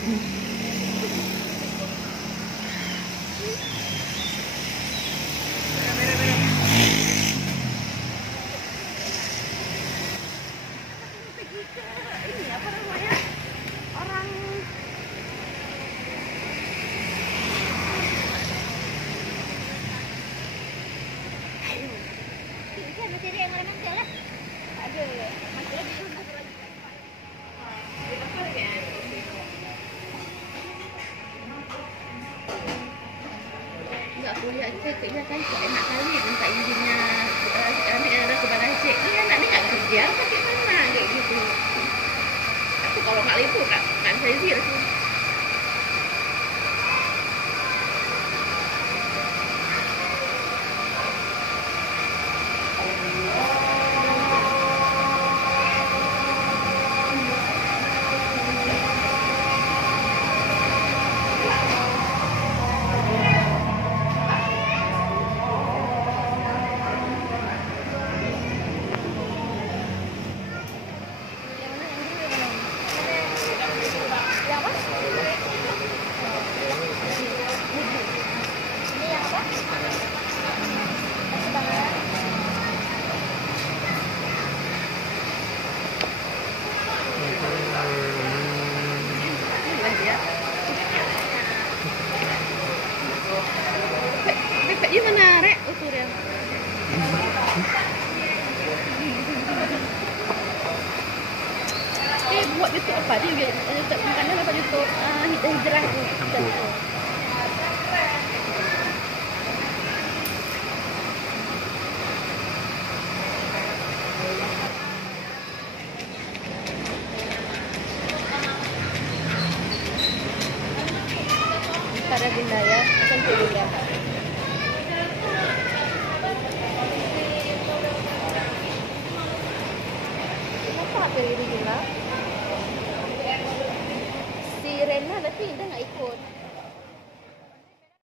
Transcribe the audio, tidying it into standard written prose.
Ini apa namanya? Orang ini cari yang mana jalan? Ada. Masih lagi enggak kuliah ceknya kan enak kali minta izinnya kami ada kepada cek ini anaknya nggak kerja bagaimana kayak gitu. Aku kalau nggak libur kan saya sih Ini menarik ukurnya. Ini buat YouTube apa dia? YouTube bukannya apa YouTube hijrah itu. Para Bindaya, tentu juga. Si Rena tapi dia nggak ikut.